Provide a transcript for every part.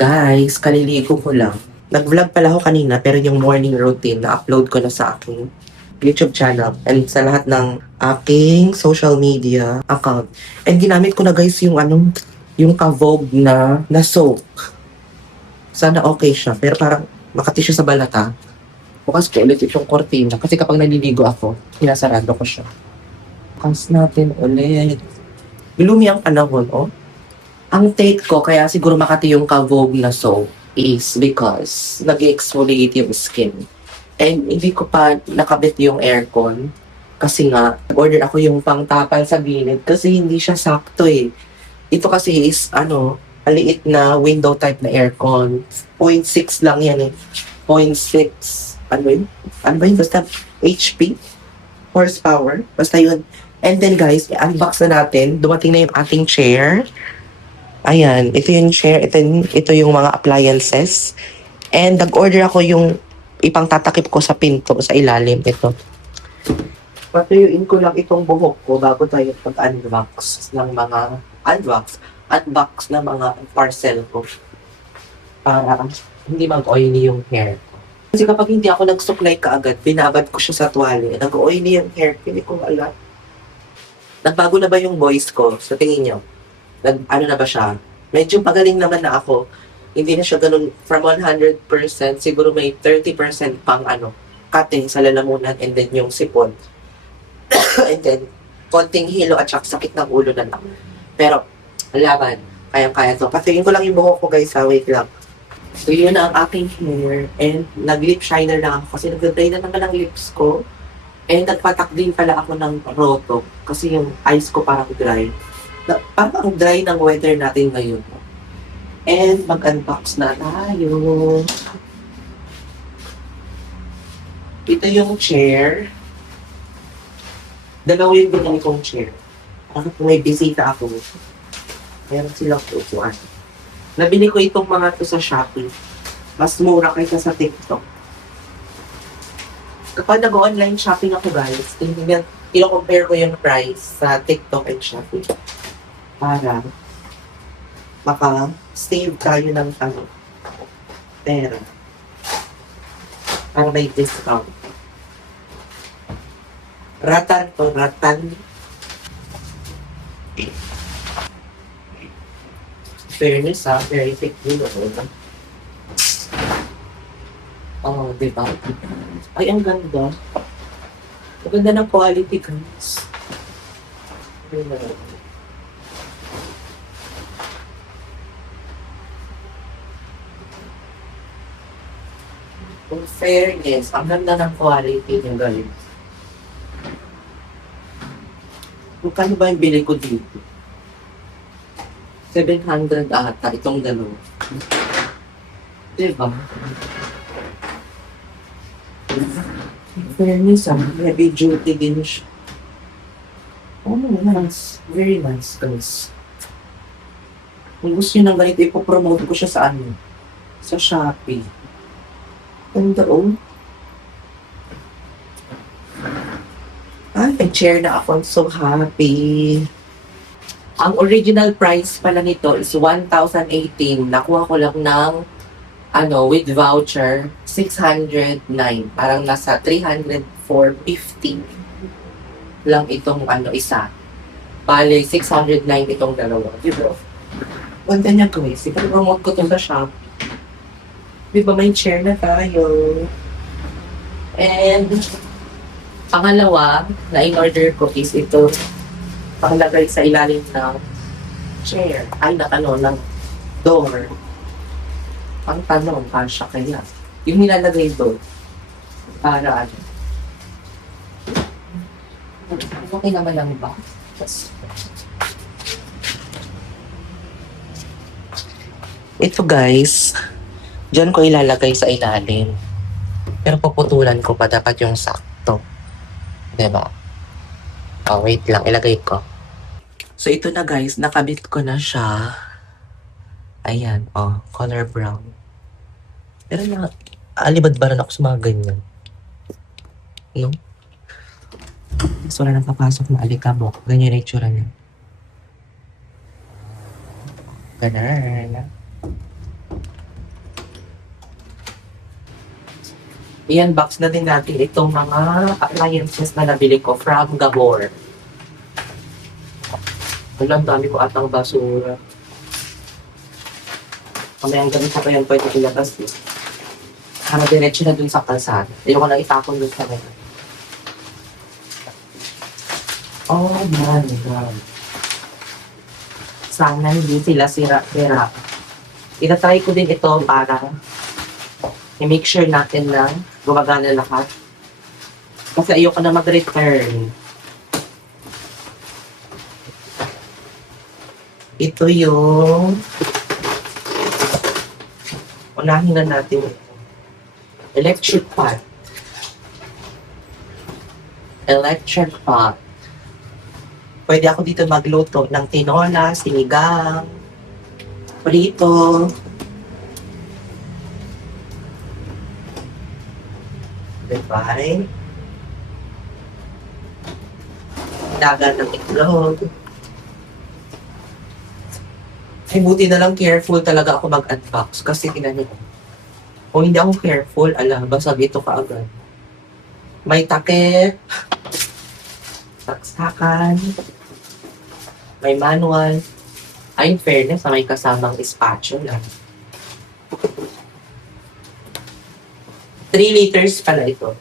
Guys, kaliligo ko lang. Nag-vlog pala ako kanina pero yung morning routine na-upload ko na sa aking YouTube channel and sa lahat ng aking social media account. And ginamit ko na guys yung yung ka-Vogue na soap. Sana okay siya pero parang makati siya sa balata. Bukas ko ulit itong kortina kasi kapag naliligo ako, sinasarado ko siya. Bukas natin ulit. Gloomy ang panahon, oh. Ang take ko, kaya siguro makati yung ka-Vogue na soap is because nag-exfoliate yung skin. And hindi ko pa nakabit yung aircon kasi nga, order ako yung pangtapal sa gilid kasi hindi siya sakto eh. Ito kasi is, maliit na window type na aircon. 0.6 lang yan eh. 0.6, ano yun? Ano ba yun? Basta HP? Horsepower? Basta yun. And then guys, i-unbox na natin. Dumating na yung ating chair. Ayan, ito yung chair, ito yung mga appliances. And nag-order ako yung ipang tatakip ko sa pinto, sa ilalim, ito. Patuyuin ko lang itong buhok ko bago tayo pag-unbox ng mga, unbox ng mga parcel ko. Para hindi mag-oily yung hair. Kasi kapag hindi ako nagsuklay kaagad, binabad ko siya sa tuwalya. Nag-oily yung hair, hindi ko alam. Nagbago na ba yung voice ko? Sa tingin niyo? Ano na ba siya? Medyo pagaling naman na ako. Hindi na siya ganun from 100%. Siguro may 30% pang cutting sa lalamunan and then yung sipon. And then, konting hilo at saka sakit ng ulo na lang. Pero, laban. Kayang-kaya to. Patingin ko lang yung buhok ko guys ha. Wait lang. So, yun na ang aking hair. And nag-lip shiner lang ako kasi nag-dry na naman ang lips ko. And nagpatak din pala ako ng roto kasi yung eyes ko parang dry. Parang ang dry ng weather natin ngayon. And mag-unbox na tayo. Ito yung chair. Dalawa yung binili kong chair. Bakit may bisita ako? Meron silang upuan. Nabili ko itong mga to sa Shopee. Mas mura kaysa sa TikTok. Kapag nag-online shopping ako guys, ino-compare ko yung price sa TikTok and Shopee. Para maka-save tayo ng pera. Para may discount. Ratan to, ratan. Fairness very thick din ako. Oh, diba? Ay, ang ganda. Ang ganda ng quality guys. In fairness, ang ganda ng quality niya guys. Kano ba yung bili ko dito? 700 ata itong dalawa. Diba? In fairness, heavy duty din siya. Oh, nice. Very nice guys. Kung gusto nyo ng ganito, ipopromote ko siya sa sa Shopee. Ganda oh. Ay, may chair na ako. I'm so happy. Ang original price pala nito is 1,018. Nakuha ko lang ng, with voucher, 609. Parang nasa 304.50 lang itong isa. Bale, 609 itong dalawa. Diba? Ganda niya guys. Ipapromote ko to sa shop. Diba may chair na tayo? And, pangalawa na in-order ko is ito. Panglagay sa ilalim ng chair. Ay, ng door. Ang tanong, kasya kaya? Yung nilalagay doon. Para okay naman lang ba? Ito guys, dyan ko ilalagay sa ilalim. Pero puputulan ko pa dapat yung sakto. Diba? Oh, wait lang, ilagay ko. So ito na guys, nakabit ko na siya. Ayan, color brown. Pero alibad-baran ako sa mga ganyan. No? So wala nang papasok na alikabok. Ganyan yung itsura niya. Ganun. I-unbox na din natin itong mga appliances na nabili ko from Gabor. Wala, ang dami ko atang basura. Kamayang gabi sa kayang pwede ilabas. Para diretso na dun sa kalsada. Ayoko na itapon dun sa kanya. Oh my God. Sana hindi sila sira-sira. Itatry ko din ito para i-make sure natin na gumagana lahat. Kasi ayoko na mag-return. Ito yung unahin na natin electric pot. Electric pot. Pwede ako dito magluto ng tinola, sinigang, prito. Diba? Dagan ng itlog. Ay, buti na lang careful talaga ako mag-unbox kasi tinanong ko. Kung hindi ako careful, basag ito kaagad. May takip, saksakan, may manual. Ay, in fairness, may kasamang spatula. 3 liters pala ito.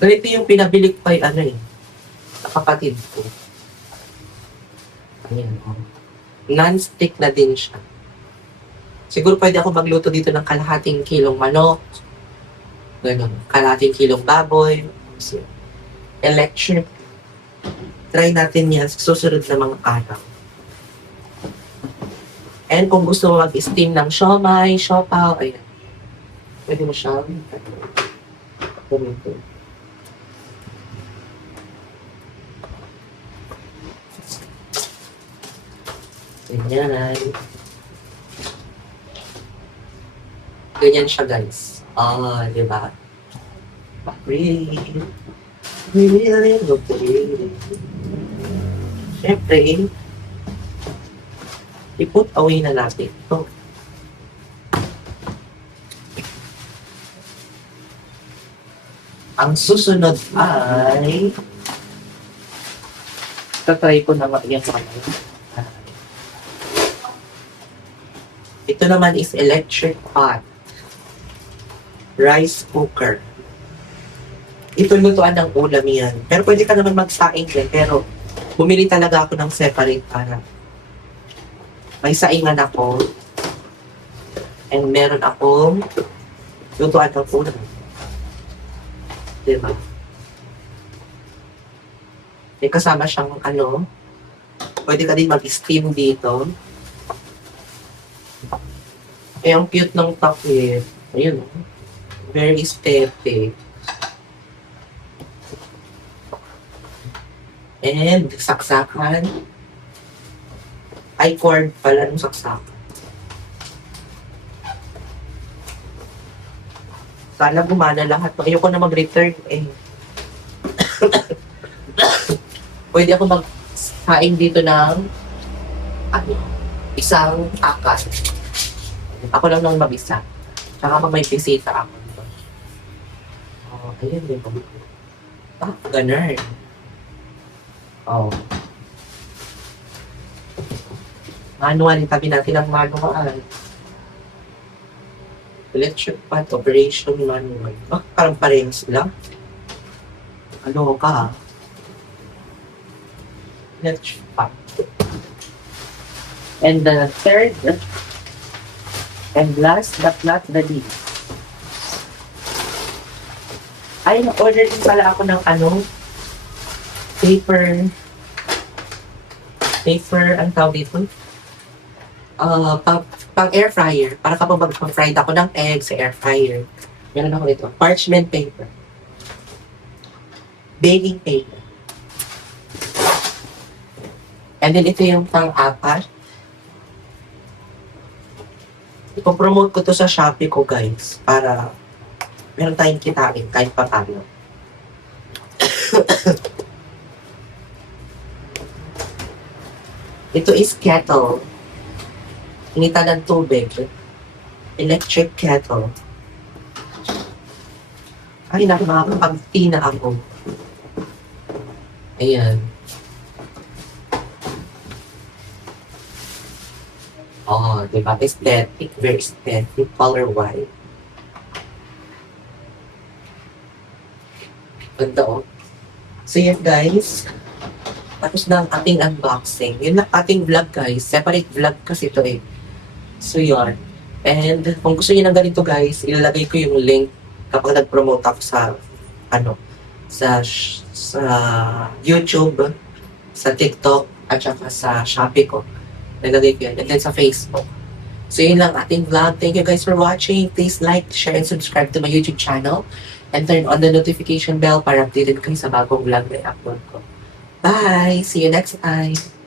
So, ito yung pinabili ko kay kapatid ko. Ayan, non-stick na din siya. Siguro pwede ako magluto dito ng kalahating kilong manok. Ganun. Kalahating kilong baboy. Electric. Try natin yan sa susunod na mga araw. And kung gusto mo mag-steam ng siomay, siopaw, ayan. Pwede mo siyang gamitin. Ganyan. Ganyan siya, guys. Di ba? Really? Siyempre, i-put away na natin ito. Ang susunod ay tatry ko na yan sa kanila. Ito naman is electric pot. Rice cooker. Ito lutuan ng ulam yan. Pero pwede ka naman magsaing din. Pero bumili talaga ako ng separate para may saingan ako. And meron akong lutuan ng ulam. Diba? May kasama siyang pwede ka din mag-steam dito. Eh, ang cute ng takip. Ayun. Very aesthetic. And, saksakan. Ay, cord pala ng saksakan. Sana gumana lahat. Ayoko na mag-return eh. Pwede ako mag-saing dito ng isang akas. Ako lang nang mabisa. Tsaka pag may bisita ako. Ayun din po. Ganun. Manual. Tabi natin ang manual. Electric pot operation manual. Parang parehas lang. Ano ka? Electric pot. And the third and last but not the least. Ay, na-order din pala ako ng paper, ang tawag dito? Pang air fryer. Para kapag mag-fried ako ng egg sa air fryer. Meron ako ito. Parchment paper. Baking paper. And then ito yung pang-apat. Ipopromote ko to sa Shopee ko, guys. Para meron tayong kitain kahit pa paano. Ito is kettle. Inita ng tubig. Electric kettle. Ay, naku, makakapag-tea na ako. Ayan. Oh, diba? Aesthetic. Very aesthetic. Color white. Ganda, oh. So, yan, guys. Tapos na ang ating unboxing. Yun na ating vlog, guys. Separate vlog kasi ito, eh. So, yun. And, kung gusto niyo ng ganito, guys, ilalagay ko yung link kapag nag-promote ako sa, sa YouTube, sa TikTok, at saka sa Shopee ko. Nalagay ko yan. And then sa Facebook. So, yun lang ating vlog. Thank you guys for watching. Please like, share, and subscribe to my YouTube channel. And turn on the notification bell para updated kayo sa bagong vlog na i-upload ko. Bye! See you next time!